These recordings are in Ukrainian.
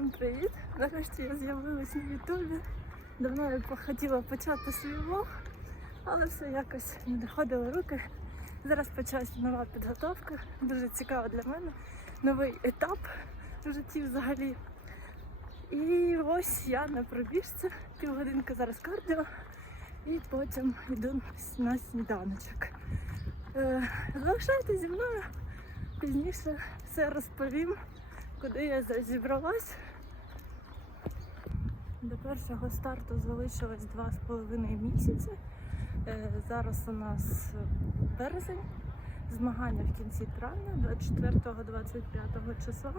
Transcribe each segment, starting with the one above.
Всім привіт! Нарешті я з'явилась на Ютубі. Давно я хотіла почати свій влог, але все якось не доходили руки. Зараз почалась нова підготовка, дуже цікава для мене. Новий етап в житті взагалі. І ось я на пробіжці, півгодинки зараз кардіо, і потім йду на сніданочок. Е, Залишайтесь зі мною, пізніше все розповім куди я зібралась. До першого старту залишилось два з половиною місяці. Е, Зараз у нас березень, змагання в кінці травня, 24-25 числа.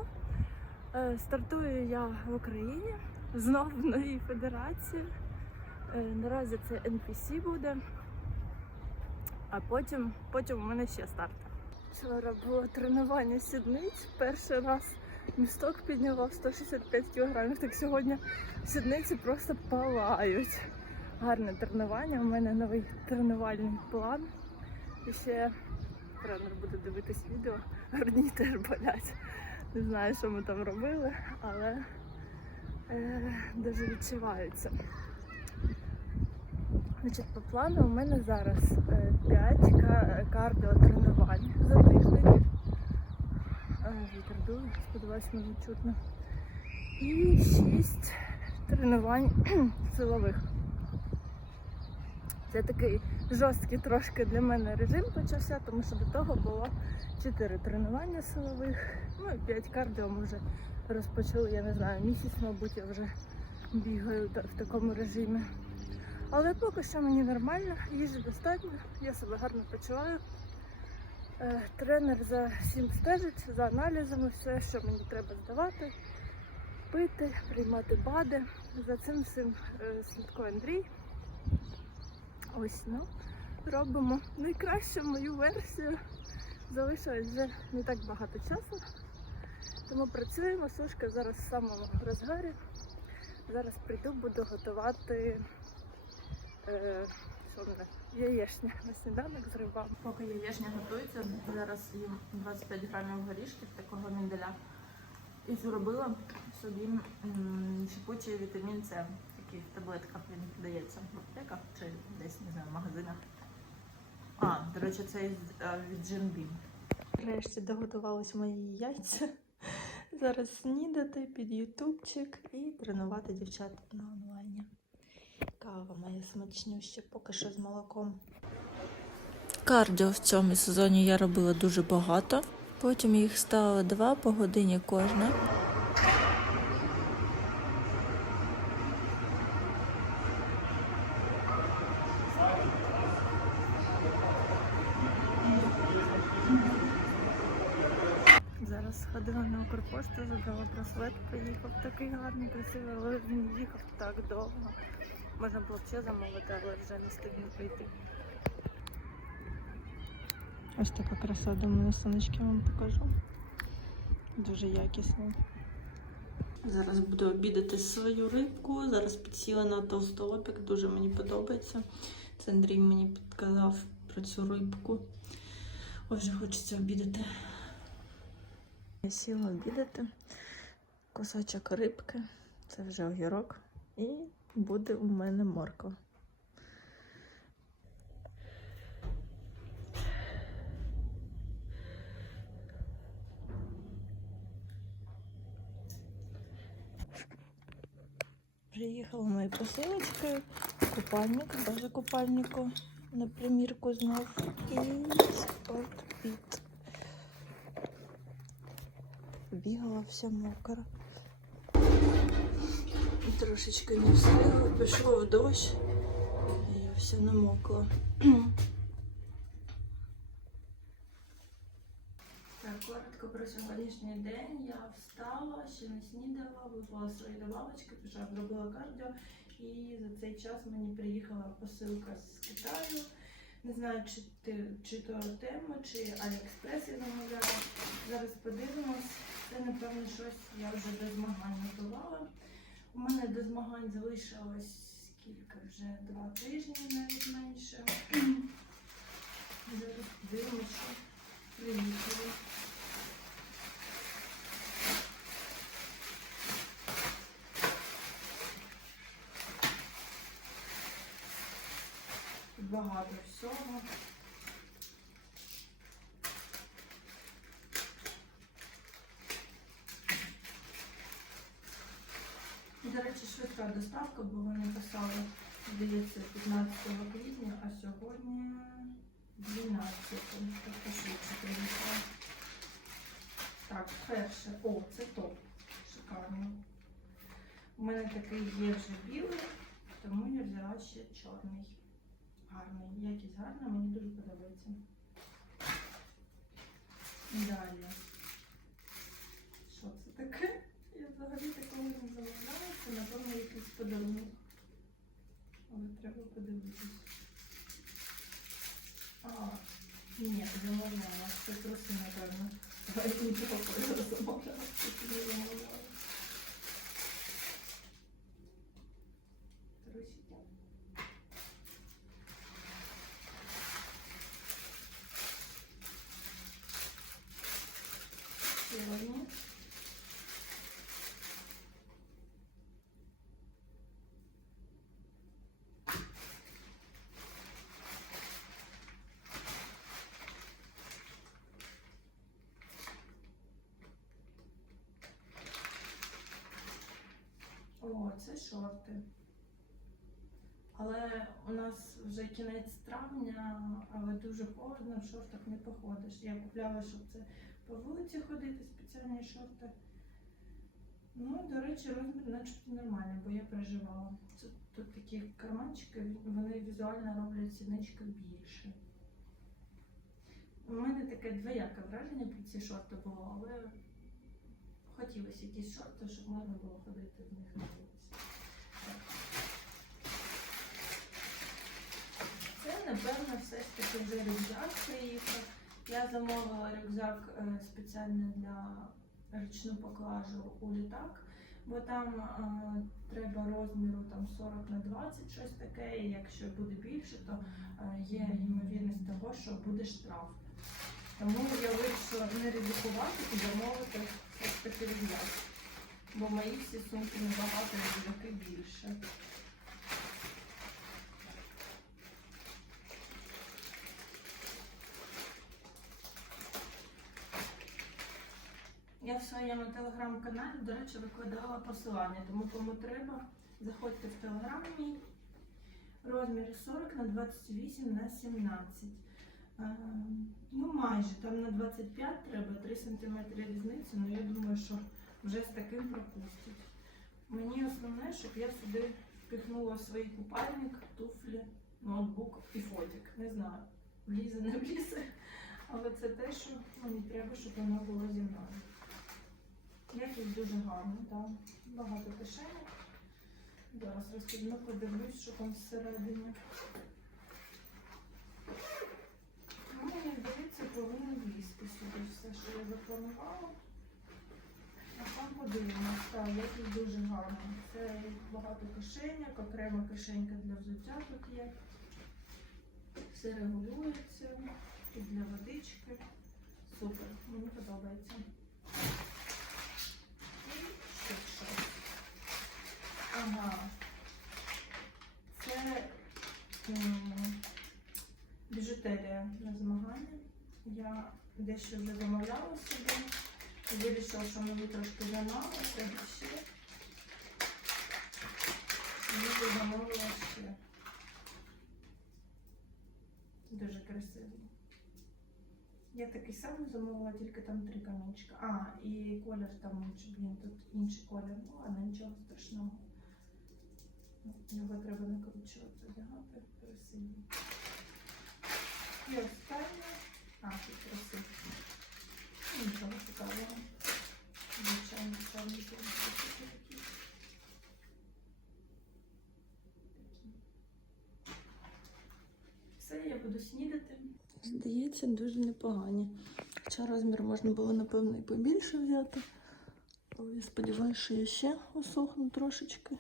Е, Стартую я в Україні, знов в новій федерації. Е, Наразі це NPC буде, а потім, потім у мене ще старт. Вчора було тренування сідниць. Перший раз місток підняла 165 кг, так сьогодні сідниці просто палають. Гарне тренування. У мене новий тренувальний план. І ще тренер буде дивитись відео, грудні теж болять. Не знаю, що ми там робили, але е, дуже відчуваються. Значить, по плану у мене зараз 5 кардіотренувань за тиждень. Вітер дує, сподіваюсь, мене чутно. І 6 тренувань силових. Це такий жорсткий трошки для мене режим почався, тому що до того було 4 тренування силових, ну і 5 кардіо ми вже розпочали, я не знаю, місяць, мабуть, я вже бігаю в такому режимі. Але поки що мені нормально, їжі достатньо, я себе гарно почуваю. Е, Тренер за всім стежить, за аналізами, все, що мені треба здавати, пити, приймати БАДи. За цим всім е, слідкує Андрій. Ось, ну, робимо найкращу мою версію. Залишилось вже не так багато часу. Тому працюємо, сушка зараз в самому розгарі. Зараз прийду, буду готувати е, що в мене? Яєчня на сніданок з рибами. Поки яєчня готується, зараз їм 25 грамів горішків такого мінделя. І зробила собі шипучий вітамін С. Такий в таблетках він дається в аптеках чи десь не знаю, в магазинах. А, до речі, це е, від Джинбім. Нарешті доготувались мої яйця. Зараз снідати під ютубчик і тренувати дівчат на онлайні. Кава моя смачнюща, поки що з молоком. Кардіо в цьому сезоні я робила дуже багато. Потім їх стало два по годині кожне. Зараз сходила на Укрпошту, забрала браслет, поїхав такий гарний, красивий, але він їхав так довго. Можна було б замовити, але вже не встигну прийти. Ось така краса, думаю, на сонечки вам покажу. Дуже якісно. Зараз буду обідати свою рибку. Зараз підсіла на толстолобік, дуже мені подобається. Це Андрій мені підказав про цю рибку. Ой, вже хочеться обідати. Я сіла обідати. Кусочок рибки, це вже огірок. І буде у мене морква. Приїхала моя посилочка, купальник, база купальнику на примірку знов і спортпіт. Бігала вся мокра. Трошечки не встигла, пішов дощ, і я вся намокла. Так, коротко про сьогоднішній день. Я встала, ще не снідала, випила свої добавочки, пішла зробила кардіо. І за цей час мені приїхала посилка з Китаю. Не знаю, чи, ти, чи то Артема, чи Аліекспрес я замовляла. Зараз подивимось. Це, напевно, щось я вже до змагань готувала. У мене до змагань залишилось кілька вже два тижні, навіть менше. Зараз дивимося, приїхали. Багато всього. Швидка доставка, бо вони писали, здається, 15 квітня, а сьогодні 12. Тобто. Так, перше. О, це топ. Шикарно. У мене такий є вже білий, тому я взяла ще чорний. Гарний. Якість гарна, мені дуже подобається. Далі. подарунок. Але треба подивитись. А, ні, замовляла. Це труси, напевно. Я нічого кольору замовляла. Це не замовляла. Трусики. Сьогодні. Це шорти. Але у нас вже кінець травня, але дуже холодно, в шортах не походиш. Я купляла, щоб це по вулиці ходити, спеціальні шорти. Ну, до речі, розмір начебто нормальний, бо я переживала. Це, тут такі карманчики, вони візуально роблять сіднички більше. У мене таке двояке враження про ці шорти було, але хотілося якісь шорти, щоб можна було ходити в них. Це, напевно, все ж таки вже рюкзак приїхав. Я замовила рюкзак е, спеціально для ручну поклажу у літак, бо там е, треба розміру там 40 на 20, щось таке, і якщо буде більше, то е, є ймовірність того, що буде штраф. Тому я вирішила не ризикувати і замовити все ж таки рюкзак. Бо мої всі сумки набагато рюкзаки більше. Я в своєму телеграм-каналі, до речі, викладала посилання, тому кому треба, заходьте в телеграм мій. Розміри 40 на 28 на 17. Е, Ну, майже там на 25 треба 3 см різниці, але я думаю, що вже з таким пропустять. Мені основне, щоб я сюди впихнула свій купальник, туфлі, ноутбук і фотик. Не знаю, влізе, не влізе. Але це те, що мені треба, щоб воно було зі мною. Якість дуже гарна, так. Багато кишенек. Зараз розкидно подивлюсь, що там всередині. Ну, мені здається, повинно влізти сюди все, що я запланувала. А там подивимось, так, якість дуже гарна. Це багато кишеньок, окрема кишенька для взуття тут є. Все регулюється, тут для водички. Супер, мені подобається. І ще щось. Ага. Це м, біжутерія на змагання. Я дещо вже замовляла собі. Вирішила, що мені трошки замало, треба ще. І я замовила ще. Дуже красиво. Я такий самий замовила, тільки там три камінчика. А, і колір там, блін, тут інший колір. Ну ладно, нічого страшного. Його треба накручувати, одягати красиво. І останнє. А, тут красиво. Нічого цікавого. Звичайно, ставлю такі. Все, я буду снідати. Здається, дуже непогані. Хоча розмір можна було, напевно, і побільше взяти. Але я сподіваюся, що я ще осохну трошечки.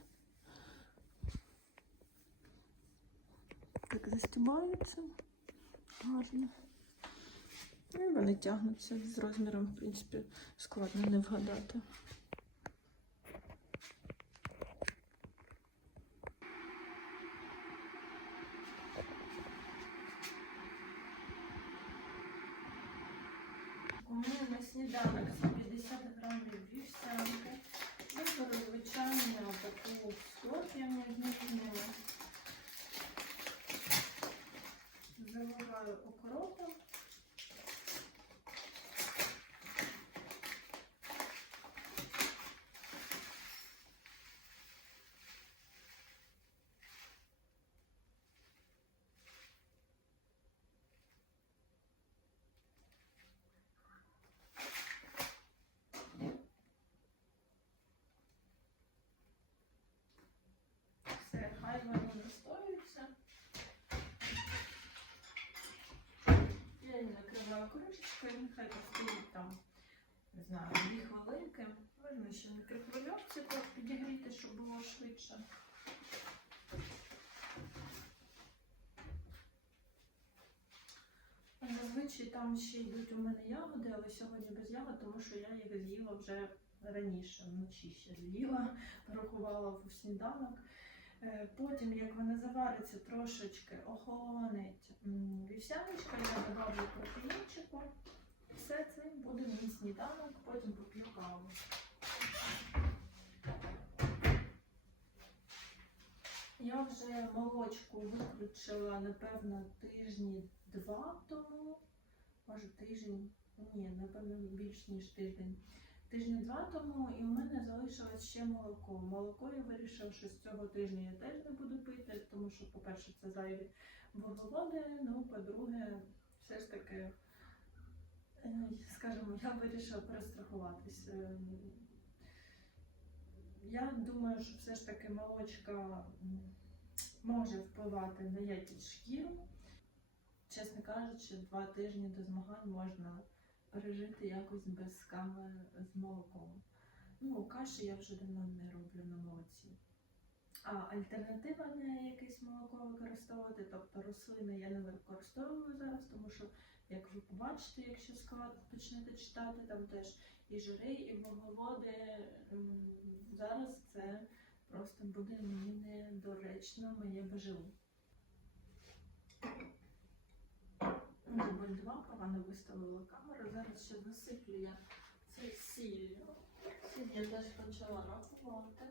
Так застібаються. Гарно. Ну, і вони тягнуться з розміром, в принципі, складно не вгадати. У мене на сніданок 150 грамів вівсянки. Використовую звичайно таку сорт я між її накриваю кришечкою, нехай постоїть там, не знаю, дві хвилинки. Можна ще на мікрохвильовці підігріти, щоб було швидше. Зазвичай там ще йдуть у мене ягоди, але сьогодні без ягод, тому що я їх з'їла вже раніше, вночі ще з'їла, порахувала в сніданок. Е, Потім, як вона завариться трошечки, охолонить вівсяночка, я добавлю протеїнчику. Все це буде мій сніданок, потім поп'ю каву. Я вже молочку виключила, напевно, тижні два тому. Може тиждень, ні, напевно, більш ніж тиждень. Тижні два тому і у мене залишилось ще молоко. Молоко я вирішила, що з цього тижня я теж не буду пити, тому що, по-перше, це зайві вуглеводи, ну, по-друге, все ж таки, е, скажімо, я вирішила перестрахуватись. Е, Я думаю, що все ж таки молочка може впливати на якість шкіри. Чесно кажучи, два тижні до змагань можна пережити якось без кави з молоком. Ну, каші я вже давно не роблю на молоці. А альтернатива на якесь молоко використовувати, тобто рослини я не використовую зараз, тому що, як ви побачите, якщо склад почнете читати, там теж і жири, і вуглеводи. Зараз це просто буде мені недоречно моє БЖУ. Дубль 2 погано виставила камеру. Зараз ще засиплю я це сіллю. Сіль я теж почала рахувати.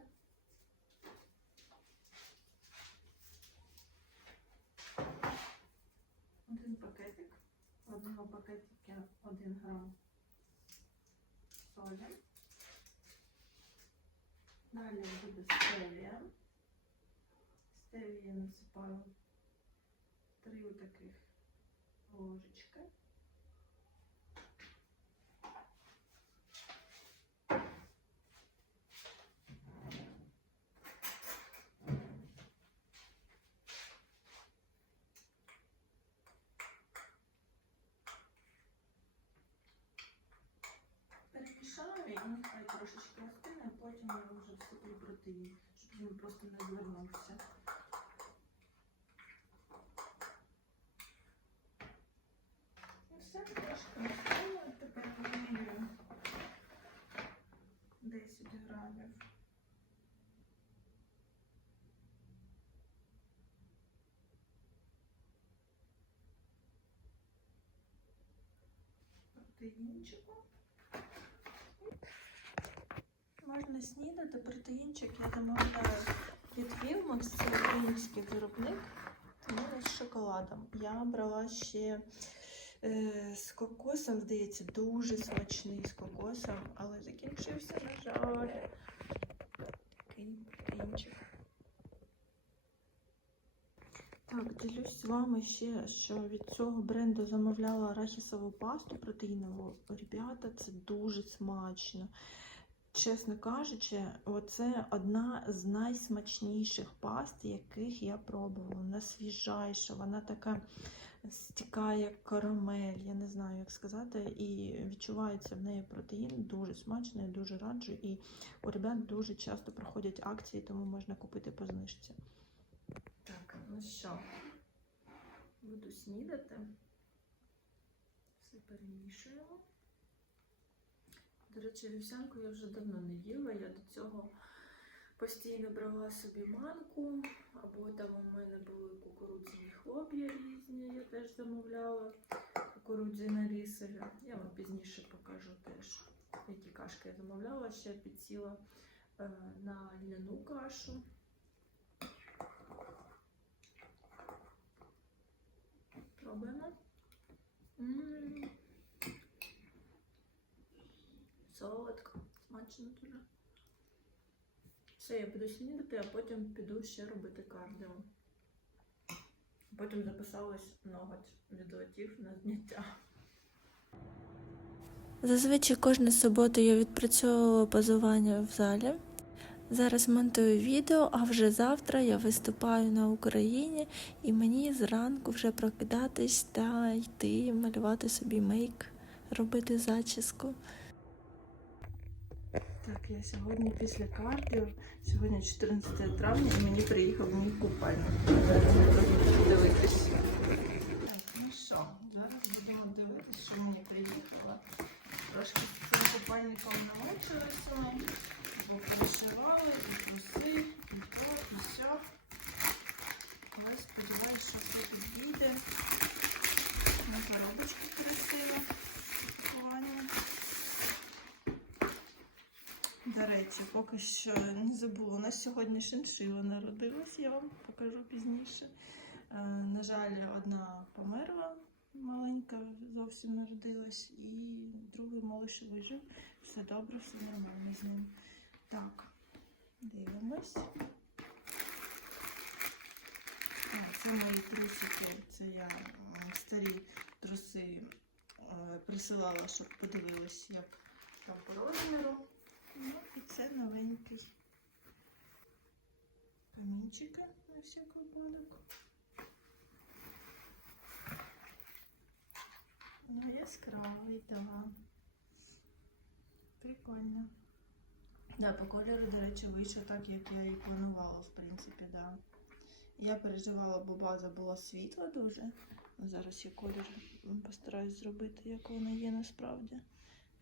Один пакетик. Одного пакетика 1 грам солі. Далі буде стевія. Стевії я насипаю три таких ложечки. Перемішаю і нехай трошечки остине, потім я вже всиплю протеїн, щоб він просто не звернувся. Все, трошки тепер вимірюю 10 грамів. Протеїнчику. Можна снідати. Протеїнчик я замовляю від Wilmox, це український виробник, тому з шоколадом. Я брала ще з кокосом, здається, дуже смачний з кокосом, але закінчився, на жаль. Такий протеїнчик. Так, ділюсь з вами ще, що від цього бренду замовляла арахісову пасту протеїнову. Ребята, це дуже смачно. Чесно кажучи, оце одна з найсмачніших паст, яких я пробувала. Вона свіжайша, вона така стікає карамель, я не знаю, як сказати. І відчувається в неї протеїн дуже смачно, я дуже раджу. І у ребят дуже часто проходять акції, тому можна купити по знижці. Так, ну що, буду снідати. Все перемішуємо. До речі, вівсянку я вже давно не їла. Я до цього Постійно брала собі манку, або там у мене були кукурудзяні хлоп'я різні, я теж замовляла. Кукурудзяне рісові. Я вам пізніше покажу теж, які кашки я замовляла. Ще підсіла е, на льняну кашу. Пробуємо. Солодко, смачно дуже. Все, я піду снідати, а потім піду ще робити кардіо. Потім записалась ноготь від лотів на зняття. Зазвичай кожну суботу я відпрацьовувала позування в залі. Зараз монтую відео, а вже завтра я виступаю на Україні і мені зранку вже прокидатись та йти малювати собі мейк, робити зачіску. Так, я сьогодні після кардіо, сьогодні 14 травня, і мені приїхав мій купальник. Зараз ми будемо дивитись. Так, ну що, зараз будемо дивитись, що мені приїхало. Трошки з цим купальником намучилися ми, бо перешивали, і труси, і то, і все. Але сподіваюся, що все підійде. На коробочку красиво пакування. До речі, поки що не забула. У нас сьогодні шиншила народилась, я вам покажу пізніше. Е, На жаль, одна померла маленька, зовсім народилась, і другий молодший вижив. Все добре, все нормально з ним. Так, дивимось. Це мої трусики, це я старі труси е, присилала, щоб подивилась, як там по розміру. Ну і це новенький. Камінчики на всяк випадок. Ну, яскравий, да. Прикольно. Да, по кольору, до речі, вийшов так, як я і планувала, в принципі, да. Я переживала, бо база була світла дуже. Зараз я колір постараюсь зробити, як вона є насправді.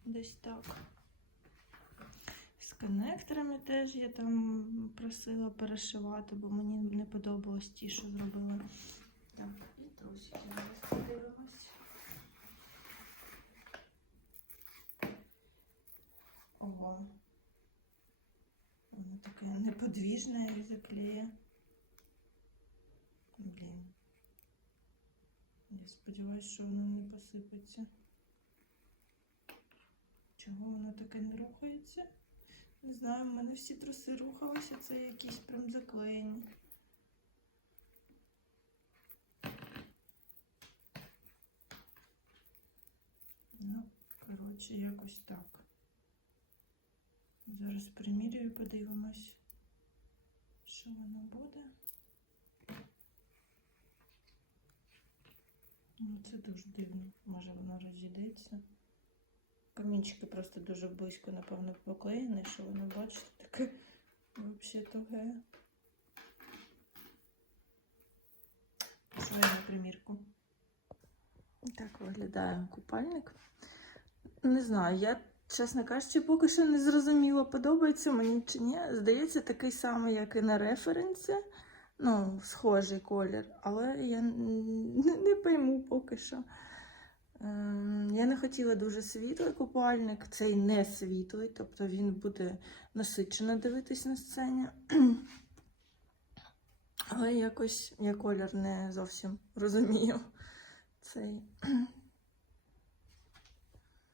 Десь так. Коннекторами теж я там просила перешивати, бо мені не подобалось ті, що зробили. Так, і трусики зараз подивимось. Ого. Воно таке неподвіжне і заклеє. Блін. Я сподіваюся, що воно не посипеться. Чого воно таке не рухається? Не знаю, в мене всі труси рухалися, це якісь прям заклеєні. Ну, коротше, якось так. Зараз примірюю, подивимось, що воно буде. Ну, це дуже дивно. Може воно розійдеться. Камінчики просто дуже близько, напевно, поклеєні, що воно, бачите, таке взагалі туге. Я на примірку. Так виглядає купальник. Не знаю, я, чесно кажучи, поки що не зрозуміла, подобається мені чи ні. Здається, такий самий, як і на референсі. Ну, схожий колір, але я не, не пойму поки що. Ем, Я не хотіла дуже світлий купальник, цей не світлий, тобто він буде насичено дивитись на сцені. Але якось я колір не зовсім розумію цей.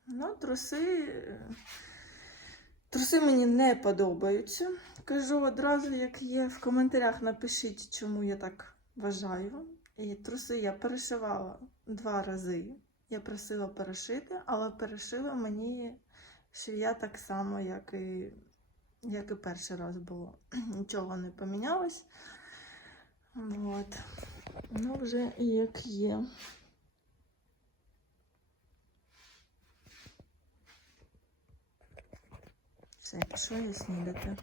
Ну, труси. Труси мені не подобаються. Кажу одразу, як є в коментарях, напишіть, чому я так вважаю. І труси я перешивала два рази. Я просила перешити, але перешила мені швія так само, як і, як і перший раз було. Нічого не помінялось. От. Ну, вже як є. Все, пішла я снідати.